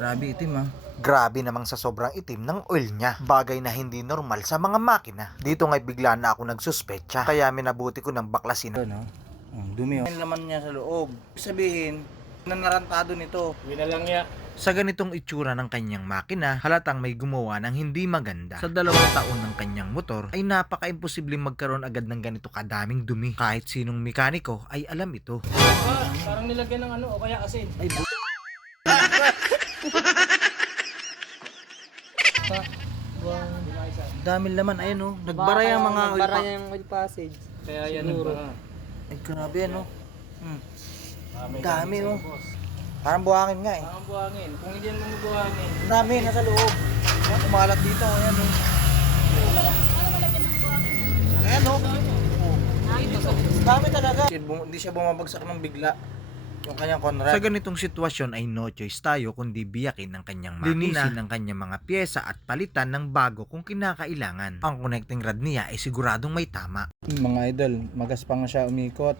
Grabe itim ah. Grabe namang sa sobrang itim ng oil niya. Bagay na hindi normal sa mga makina. Dito nga'y bigla na ako nagsuspecha. Kaya minabuti ko ng baklasin. Ano? Dumi oh. Yung laman niya sa loob. Sabihin, nanarantado nito. Winalang ya. Sa ganitong itsura ng kanyang makina, halatang may gumawa ng hindi maganda. Sa 2 taon ng kanyang motor, ay napaka-imposibleng magkaroon agad ng ganito kadaming dumi. Kahit sinong mekaniko ay alam ito. Parang nilagyan ng ano o kaya asin. Ay, dami laman. Ayun oh. Nagbara yung mga oil Nagbara pack. yung oil passage. Kaya yan Siguro. ang Ay, grabe ano. Dami oh. Parang buhangin nga eh. Parang buhangin. Kung hindi yan mo buhangin. Dami, nasa loob. Ayan, umalat dito. Ayan oh. Ayan oh. Dami talaga. Hindi siya bumabagsak ng bigla. Yung kanyang Conrad. Sa ganitong sitwasyon ay no choice tayo kundi biyakin ng kanyang makina, linisin ng kanyang mga pyesa at palitan ng bago kung kinakailangan. Ang connecting rod niya ay siguradong may tama. Mga idol, magaspang na siya umikot.